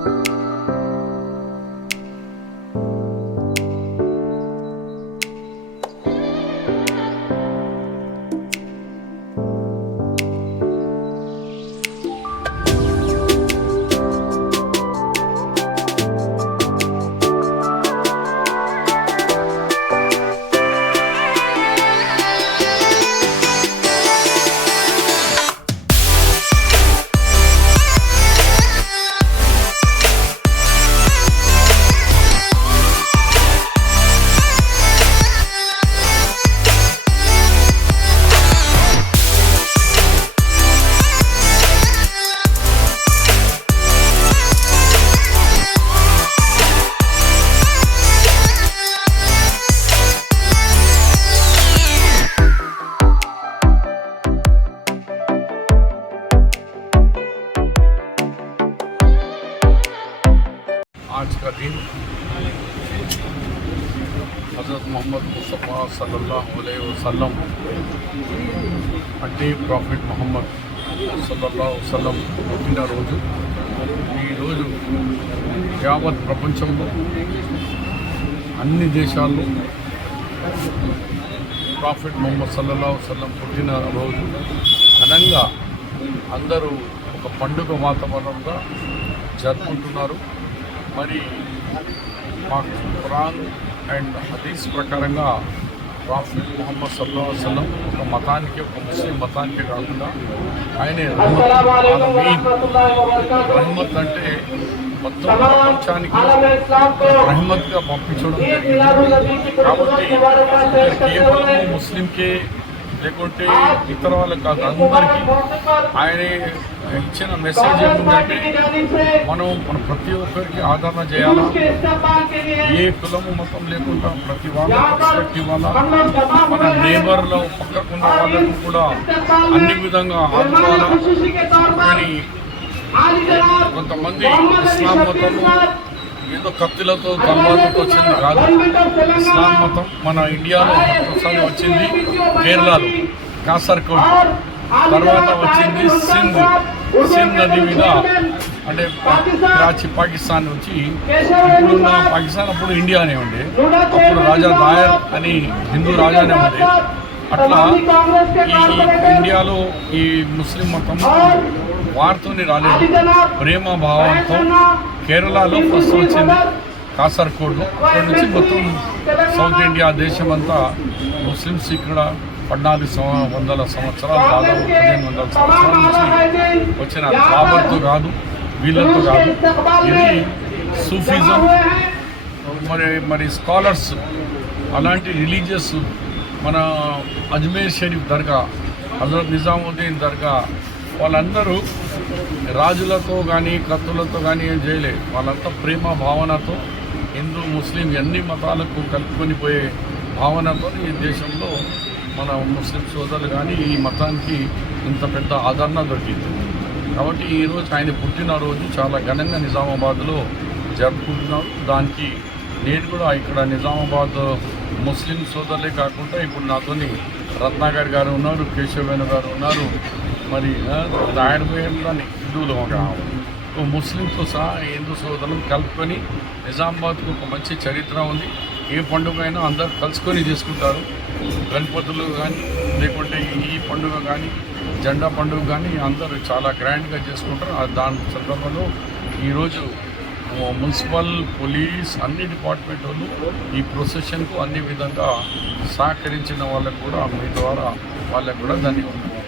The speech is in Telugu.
आज का दिन हज़रत मोहम्मद मुस्तफ़ा सल्लल्लाहु अलैहि वसल्लम అంటే ప్రాఫిట్ మొహమ్మద్ సల్లల్లాహు అలైహి వసల్లం పుట్టినరోజు. ఈరోజు యావత్ ప్రపంచంలో అన్ని దేశాల్లో ప్రాఫిట్ మొహమ్మద్ సల్లల్లాహు అలైహి వసల్లం పుట్టినరోజు ఘనంగా అందరూ ఒక పండుగ వాతావరణంగా జరుపుకుంటున్నారు. మరి మా ఖురాన్ అండ్ హదీస్ ప్రకారంగా ప్రాఫిట్ మొహమ్మద్ సల్లల్లాహు అలైహి వసల్లం ఒక మతానికి, ఒక ముస్లిం మతానికి కాకుండా ఆయన రహమత్ అంటే మొత్తం ప్రపంచానికి రహమత్గా పంపించడం జరిగింది. కాబట్టి కేవలం ముస్లింకే లేకుంటే ఇతర వాళ్ళకి కాదు, అందరికీ ఆయన ఇచ్చిన మెసేజ్ ఏమిటంటే మన ప్రతి ఒక్కరికి ఆదరణ చేయాలా, ఏ కులము మతం లేకుండా ప్రతి వాళ్ళ రెస్పెక్ట్ ఇవ్వాలా, మన నేబర్లో పక్కకున్న వాళ్ళకు కూడా అన్ని విధంగా ఆదుకోవాలా. కానీ కొంతమంది ఇస్లాం మతము ఏదో కత్తులతో తలవాళ్ళతో వచ్చింది కాదు. ఇస్లాం మతం మన ఇండియాలో ఒకసారి వచ్చింది కేరళలో కాసర్గోడ్, తర్వాత వచ్చింది సింధ్ నది మీద, అంటే కరాచీ పాకిస్తాన్ నుంచి. ఇప్పుడున్న పాకిస్తాన్ అప్పుడు ఇండియానే ఉండే, అప్పుడు రాజా దాయర్ అని హిందూ రాజానే ఉండే. అట్లా ఈ ఇండియాలో ఈ ముస్లిం మతం వారితోనే రాలేదు, ప్రేమ భావంతో కేరళలో ఫస్ట్ వచ్చింది కాసర్గోడ్లో. అక్కడి నుంచి మొత్తం సౌత్ ఇండియా దేశమంతా ముస్లిమ్స్ ఇక్కడ 1400 సంవత్సరాలు, దాదాపు 1500 సంవత్సరాల నుంచి వచ్చిన బాబర్తో కాదు, వీళ్ళతో కాదు. ఇది సూఫిజం. మరి స్కాలర్స్ అలాంటి రిలీజియస్ మన అజ్మీర్ షరీఫ్ దర్గా, హజరత్ నిజాముద్దీన్ దర్గా, వాళ్ళందరూ రాజులతో కానీ కత్తులతో కానీ ఏం చేయలేదు. వాళ్ళంతా ప్రేమ భావనతో హిందూ ముస్లిం అన్ని మతాలకు కలుపుకొని పోయే భావనతో ఈ దేశంలో మన ముస్లిం సోదరులు కానీ ఈ మతానికి ఇంత పెద్ద ఆదరణ దొరికింది. కాబట్టి ఈరోజు ఆయన పుట్టినరోజు చాలా ఘనంగా నిజామాబాద్లో జరుపుకుంటున్నాం. దానికి నేను కూడా ఇక్కడ నిజామాబాద్ ముస్లిం సోదరులే కాకుండా ఇప్పుడు నాతోని రత్నాకర్ గారు ఉన్నారు, కేశవేణు గారు ఉన్నారు, మరి దాయర్వేదని హిందువులు ఒక ముస్లింతో సహా హిందూ సోదరులను కలుపుకొని నిజామాబాద్కు ఒక మంచి చరిత్ర ఉంది. ఏ పండుగ అయినా అందరూ కలుసుకొని చేసుకుంటారు. గణపతులు కానీ లేకుంటే ఈ పండుగ కానీ జెండా పండుగ కానీ అందరూ చాలా గ్రాండ్గా చేసుకుంటారు. దాని సందర్భంలో ఈరోజు మున్సిపల్, పోలీస్ అన్ని డిపార్ట్మెంట్ వాళ్ళు ఈ ప్రొసెషన్కు అన్ని విధంగా సహకరించిన వాళ్ళకు కూడా మీ ద్వారా వాళ్ళకు కూడా ధన్యవాదాలు.